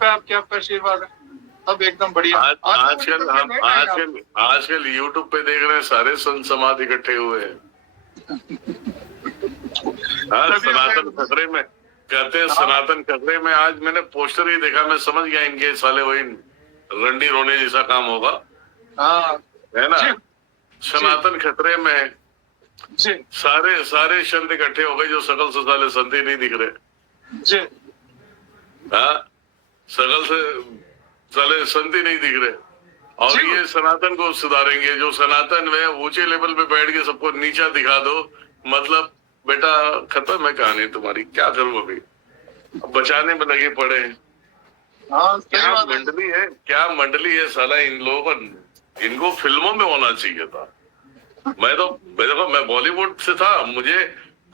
पे आपके आपका आशीर्वाद है, सब एकदम बढ़िया। आजकल यूट्यूब पे देख रहे हैं सारे संत समाज इकट्ठे हुए हैं। सनातन खतरे में कहते हैं, सनातन खतरे में। आज मैंने पोस्टर ही देखा, मैं समझ गया इनके साले वही रंडी रोने जैसा काम होगा, है ना। सनातन खतरे में है, सारे संत इकट्ठे हो गए जो सकल से साले संत ही नहीं दिख रहे। सकल से साले संत ही नहीं दिख रहे, और ये सनातन को सुधारेंगे। जो सनातन में ऊंचे लेवल पे बैठ के सबको नीचा दिखा दो, मतलब बेटा खत्म है कहानी तुम्हारी। क्या करूं अभी, बचाने में लगे पड़े हैं। क्या मंडली है साला इन लोगों का। इनको फिल्मों में होना चाहिए था। मैं बॉलीवुड से था, मुझे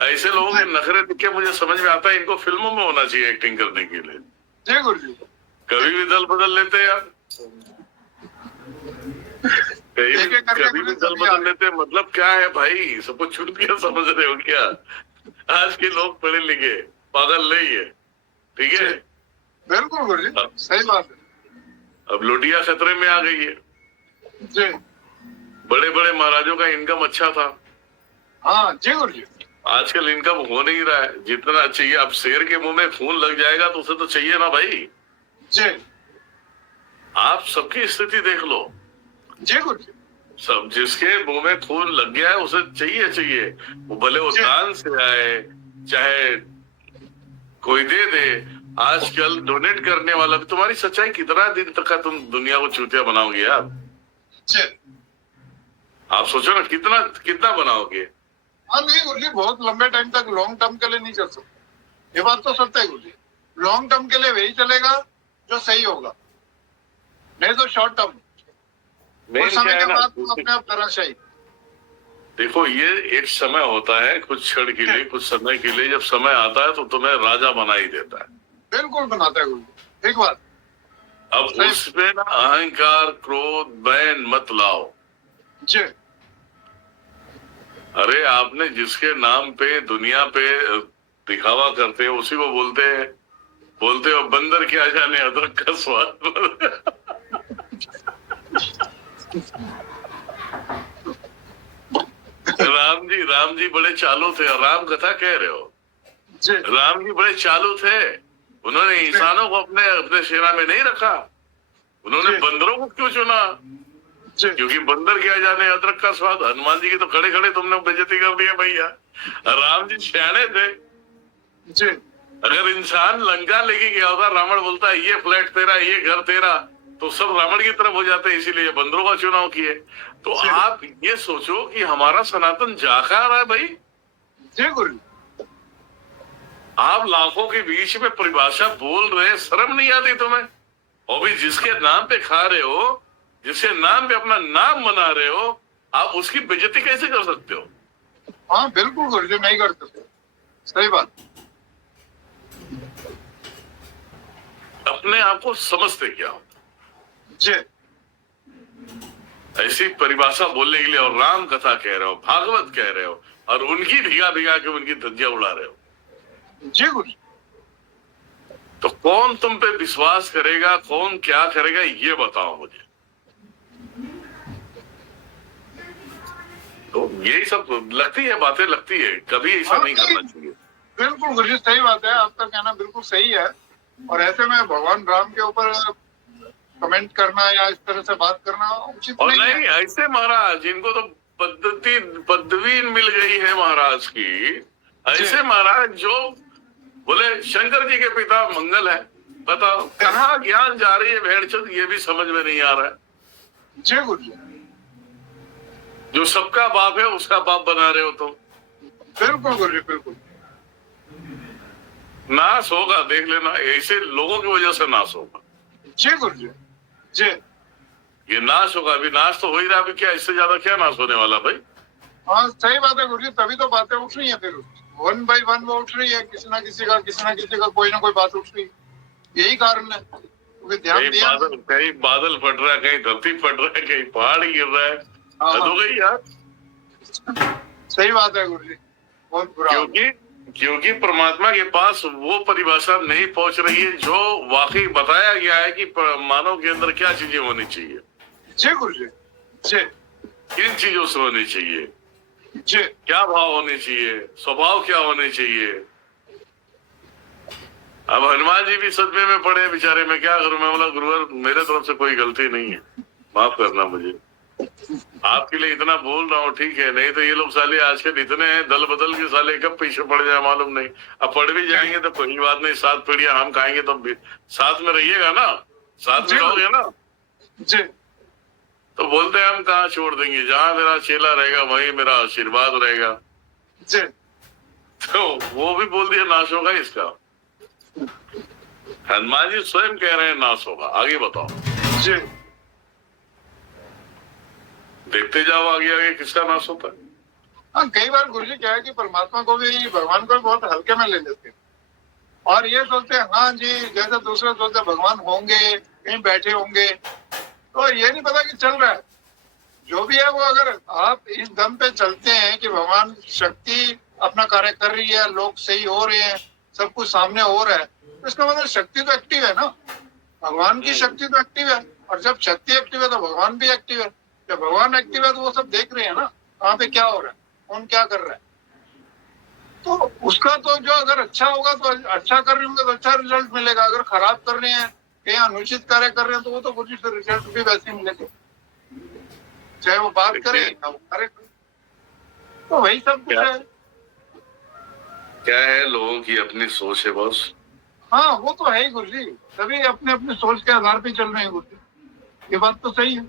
ऐसे लोगों के नखरे दिख के मुझे समझ में आता है इनको फिल्मों में होना चाहिए एक्टिंग करने के लिए। जय गुरु जी। कभी भी दल बदल लेते यार, कभी भी दल बदल लेते। मतलब क्या है भाई, सबको चुटकियां समझ रहे हो क्या? आज के लोग पढ़े लिखे पागल नहीं है, ठीक है। बिल्कुल गुरु जी, सही बात है। अब लोटिया खतरे में आ गई है जी। बड़े बड़े महाराजों का इनकम अच्छा था। हाँ जी गुरु जी। आजकल इनकम हो नहीं रहा है जितना चाहिए। अब शेर के मुंह में खून लग जाएगा तो उसे तो चाहिए ना भाई जी। आप सबकी स्थिति देख लो जी गुरु जी। सब जिसके मुंह में खून लग गया है उसे चाहिए। वो भले वो दान से आए चाहे कोई दे दे। आजकल डोनेट करने वाला भी, तुम्हारी सच्चाई कितना दिन तक का तुम दुनिया को चूतिया बनाओगे यार। आप सोचो ना कितना बनाओगे। हाँ नहीं गुरु जी, बहुत लंबे टाइम तक लॉन्ग टर्म के लिए नहीं चल सकते, ये बात तो सत्य है गुरु जी। लॉन्ग टर्म के लिए वही चलेगा जो सही होगा, नहीं तो शॉर्ट टर्म समय के बाद अपने आप तराशाई। देखो ये एक समय होता है कुछ क्षण के लिए, कुछ समय के लिए। जब समय आता है तो तुम्हें राजा बना ही देता है। बिल्कुल बनाता है गुरु जी, ठीक बात। अब उसमें ना अहंकार क्रोध बैन मत लाओ जी। अरे आपने जिसके नाम पे दुनिया पे दिखावा करते हैं उसी को बोलते हो बंदर क्या जाने अदरक का स्वाद। राम जी बड़े चालू थे। राम कथा कह रहे हो, राम जी बड़े चालू थे। उन्होंने इंसानों को अपने सेना में नहीं रखा, उन्होंने बंदरों को क्यों चुना? क्योंकि बंदर क्या जाने अदरक का स्वाद। हनुमान जी की तो खड़े खड़े तुमने बेइज्जती कर दी है भैया। राम जी सियाने थे जी। अगर इंसान लंका लेके गया होता, रावण बोलता है ये फ्लैट तेरा ये घर तेरा, तो सब रावण की तरफ हो जाते, इसीलिए बंदरों का चुनाव किए। तो आप ये सोचो कि हमारा सनातन जा खा रहा है भाई। जी गुरु। आप लाखों के बीच में परिभाषा बोल रहे, शर्म नहीं आती तुम्हें? और भी जिसके नाम पे खा रहे हो, जिसके नाम पे अपना नाम मना रहे हो, आप उसकी बेइज्जती कैसे कर सकते हो? हाँ बिल्कुल गुरु जी, नहीं कर सकते, सही बात। अपने आप को समझते क्या हो जी। ऐसी परिभाषा बोलने के लिए, और राम कथा कह रहे हो, भागवत कह रहे हो, और उनकी भिगा के उनकी धज्जियां उड़ा रहे हो। जी गुरु। तो कौन तुम पे विश्वास करेगा, कौन क्या करेगा, ये बताओ मुझे। तो यही सब लगती है, बातें लगती है, कभी ऐसा नहीं करना चाहिए। बिल्कुल गुरु जी, सही बात है, आपका कहना बिल्कुल सही है। और ऐसे में भगवान राम के ऊपर कमेंट करना या इस तरह से बात करना उचित और नहीं है। ऐसे महाराज इनको तो पदवी मिल गई है महाराज की। ऐसे महाराज जो बोले शंकर जी के पिता मंगल है, बताओ कहाँ ज्ञान जा रही है भेड़चोद, ये भी समझ में नहीं आ रहा है। जय गुरु जी। जो सबका बाप है उसका बाप बना रहे हो तुम। बिल्कुल गुरु जी, बिल्कुल। नाश होगा, देख लेना, ऐसे लोगों की वजह से नाश होगा। जी गुरु जी। जी। ये नाश होगा, अभी नाश तो हो ही रहा, अभी क्या इससे ज्यादा क्या नाश होने वाला भाई? हाँ सही बात है गुरु जी, तभी तो बातें उठ रही है, फिर वन बाई वन वो उठ रही है, किसी ना किसी का कोई ना कोई बात उठ रही है। यही कारण है, ध्यान दिया। कहीं बादल फट रहा है, कहीं धरती फट रहा है, कहीं पहाड़ गिर रहा है। हद हो गई यार। सही बात है गुरु जी, बहुत बुरा। क्योंकि क्योंकि परमात्मा के पास वो परिभाषा नहीं पहुंच रही है जो वाकई बताया गया है कि मानव के अंदर क्या चीजें होनी चाहिए। जी गुरु जी। जी किन चीजों से होनी चाहिए, जी। क्या भाव होने चाहिए, स्वभाव क्या होने चाहिए। अब हनुमान जी भी सदमे में पड़े बेचारे, मैं क्या करूं। मैं बोला गुरुवर मेरे तरफ से कोई गलती नहीं है, माफ करना मुझे, आपके लिए इतना बोल रहा हूँ ठीक है, नहीं तो ये लोग साले आजकल इतने हैं दल बदल के साले कब पीछे पड़ जाए मालूम नहीं। अब पड़ भी जाएंगे तो कोई बात नहीं, 7 पीढ़ियां हम खाएंगे तब भी साथ में रहिएगा ना, साथ में रहोगे ना जी। तो बोलते हैं हम कहाँ छोड़ देंगे, जहां मेरा चेला रहेगा वहीं मेरा आशीर्वाद रहेगा। जी। तो वो भी बोल दिया नाश होगा इसका। हनुमान जी स्वयं कह रहे हैं नाश होगा। आगे बताओ जी। देखते जाओ आगे आगे किसका नाश होता है। हाँ, कई बार गुरु जी क्या है कि परमात्मा को भी भगवान को भी बहुत हल्के में ले लेते हैं और ये सोचते हैं हाँ जी, जैसे दूसरे सोचते हैं भगवान होंगे कहीं बैठे होंगे, तो ये नहीं पता कि चल रहा है जो भी है वो। अगर आप इस दम पे चलते हैं कि भगवान शक्ति अपना कार्य कर रही है, लोग सही हो रहे हैं, सब कुछ सामने हो रहा है, तो इसका मतलब शक्ति तो एक्टिव है ना, भगवान की शक्ति तो एक्टिव है। और जब शक्ति एक्टिव है तो भगवान भी एक्टिव है। जब भगवान एक्टिव है तो वो सब देख रहे हैं ना कहाँ पे क्या हो रहा है, कौन क्या कर रहा है। तो उसका तो जो अगर अच्छा होगा तो अच्छा कर रहे होंगे तो अच्छा रिजल्ट मिलेगा, अगर खराब कर रहे हैं कहीं अनुचित कार्य कर रहे हैं तो वो तो कुछ रिजल्ट भी वैसे ही मिलेगा, चाहे वो बात करें या वो कार्य करें। तो वही सब कुछ है। क्या है लोगों की अपनी सोच है बस। हाँ वो तो है ही गुरु जी, सभी अपने अपने सोच के आधार पे चल रहे हैं गुरु जी, ये बात तो सही है।